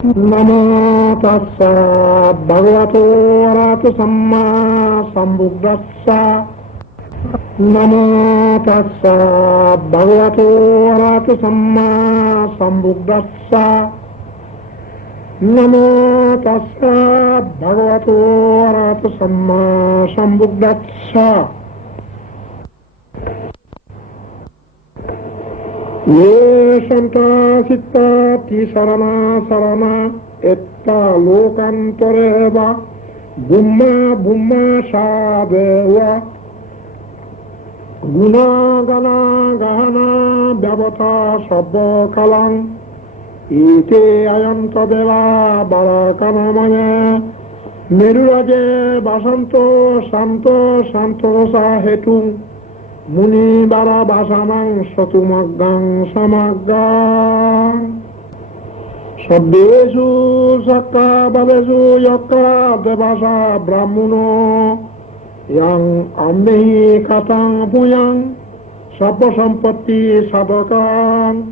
नमो तस्स भगवतो अरहतो सम्मा सम्बुद्धस्स। नमो तस्स भगवतो अरहतो सम्मा सम्बुद्धस्स। नमो तस्स भगवतो अरहतो सम्मा सम्बुद्धस्स। ये संतासिता तिसरना सरना एत्ता लोकांतरेवा बुम्मा बुम्मा सादेवा गुना गना गहना व्यवता सब कलां इते अयंत देवा बरकनमय मेरुराजे बसंतो शांतो शांतोसा हेतु मुनि बारा बासानां सतुमग्गां समग्गां सब्बेषु सक्का बलेषु यक्का देवासा ब्राह्मणो yang amnehi katang puyang sabba sampatti sadakang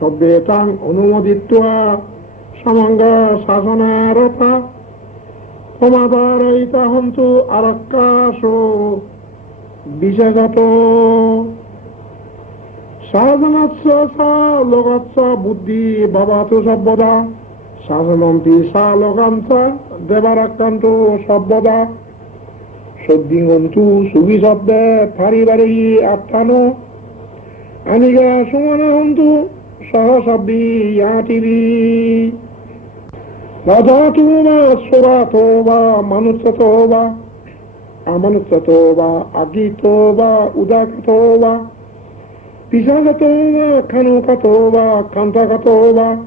sabbetang anumoditva samanga sasanarata pamadarayita hantu arakkaso বিশেষত সাধনাচ্ছ সা লোকাচ্ছ বুদ্ধি বাবাতো সর্বদা শাসনন্তি সা লোকাঞ্চ দেবারাক্রান্ত সর্বদা সদ্দিঙন্তু সুগি শব্দে পারিবারিক আত্মানো আনিগা সমান হন্তু সহ শব্দি ইয়াটিবি রাধাতু বা সোরাতো বা মানুষতো বা amanuttato va agito va udakato va pisagato va kanukato va kantagato va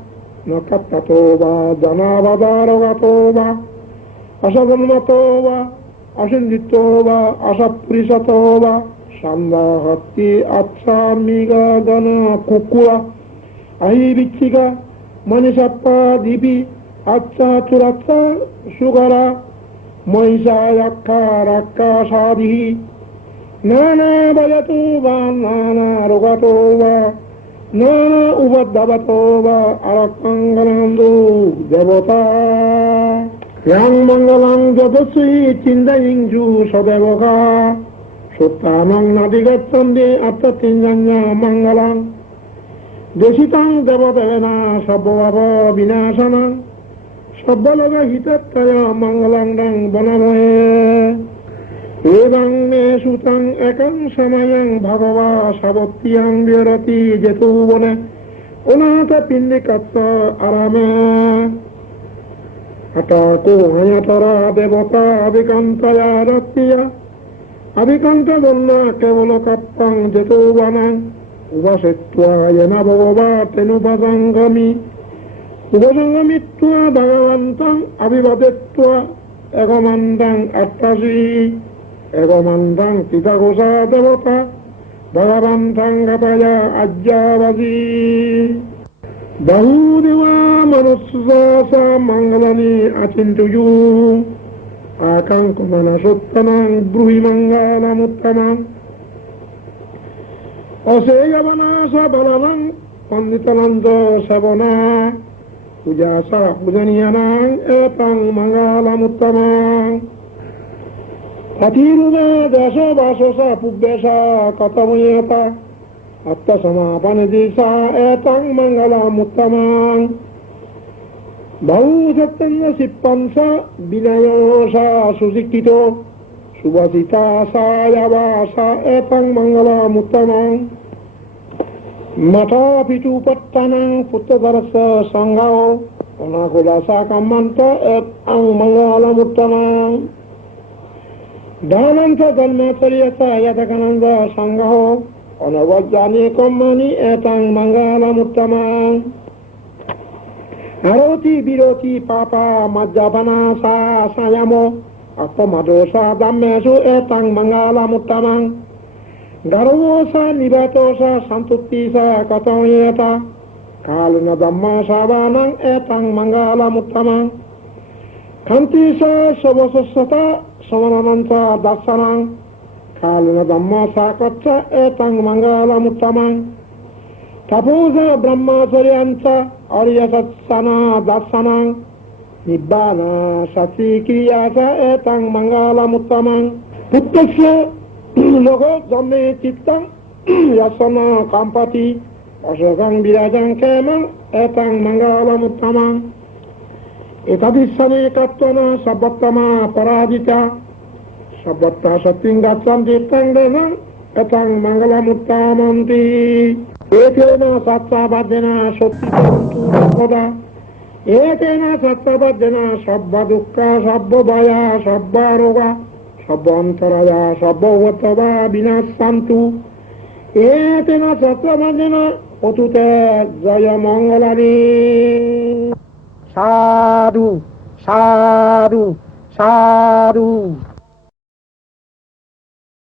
nakattato va janavadarogato va asadanmato va asindito va asappurisato va sandahatti atsamiga gana kukula ahibichiga manisappa dibi atsa turatsa sugara মহিষা রাক্ষা রাক্ষাসাদি নানা বয়তো বা নানা রোগাতো বা নানা উপদ্রবতো বা আরক্ষাঙ্গনন্দু দেবতা young মঙ্গলাং যতশ্রী চিন্তাইঞ্জু সদেবকা সত্যানং নাদিগচ্ছন্দি আত্মতিঞ্জন্য মঙ্গলাং দেশিতাং দেবদেবেনা সর্বভাব বিনাশনাং সব্বলোক হিতাত্তয়া মঙ্গলাং বনময়ে এবাং মে সুতাং একং সময়ং ভগবা সাবত্তিয়াং বিরতি যেতু বনে অনাথ পিণ্ডিকাত্ত আরামে হঠাকো হয়তরা দেবতা অভিকান্তয়া রত্তিয়া অভিকান্ত বন্য কেবল কাপ্পাং যেতু বনাং উপাসিত্বা येन ভগবা তেনুপসঙ্গমি উপসঙ্গমিত্বা ভগবন্তং অভিবাদিত্বা একমন্তং আত্মাসি একমন্তং পিতাঘোষা দেবতা ভগবন্তং গতয়া আজ্ঞাবাসী বহুদেবা মনুষ্যসা মঙ্গলানি আচিন্তুযু আকাঙ্ক্ষমানসোত্তমং ব্রূহি মঙ্গলমুত্তমং অশেয়বনাশ বলনং পণ্ডিতনন্দ সেবনা পূজাসা পূজনীয়ানাং এতং মঙ্গলমুত্তমং অতিরুদা দেশ বাসসা পুব্বেশা কতময়তা আত্মসমাপনে দিশা এতং মঙ্গলমুত্তমং বহু সত্যন্য শিপ্পংসা বিনয়োসা সুশিক্ষিত সুভাষিতা সায়াবাসা এতং মঙ্গলমুত্তমং মাতা পিতু পত্তানাং পুত্রধরস্য সংঘাও অনাকুলাসা কাম্মন্ত এতং মঙ্গলমুত্তমং দানঞ্চ জন্মচর্যসা যতকানন্দ সংঘাও অনবজ্জানি কম্মানি এতং মঙ্গলমুত্তমং আরতি বিরতি পাপা মজ্জাপনাসা সায়ামো অপমদোষা দাম্মেষু এতং মঙ্গলমুত্তমং গর্ভোসা নিবাতোসা সন্তুষ্টিসা কতময়েতা কালুন ধম্মা সাবানং এতং মঙ্গলমুত্তমং খান্তিসা সবসস্যতা সমনন্ত দর্শনং কালুন ধম্মা সাকচ্ছ এতং মঙ্গলমুত্তমং तपोसा ब्रह्मचर्यांच अर्यसत्सना दर्शनं निब्बाना सती क्रियाचा एतं मंगलमुत्तमं पुत्रस्य लोको जन्मे चित्तं यसन काम्पति अशोकं विराजं क्षेमं एतं मंगलमुत्तमं एतदिස්සने कत्वना सब्बत्तमा पराजिता सब्बत्ता सत्यं गच्छन्ति तं देनं एतं मंगलमुत्तमन्ति एतेन सत्सबद्धेन सत्तितन्तु सर्वदा एतेन सत्सबद्धेन सर्वदुःख सर्वभय सर्वरोग सर्वान्तराय सर्ववत्तवा विनाशन्तु एतेन सत्सबद्धेन अतुते जय मंगलानि साधु साधु साधु।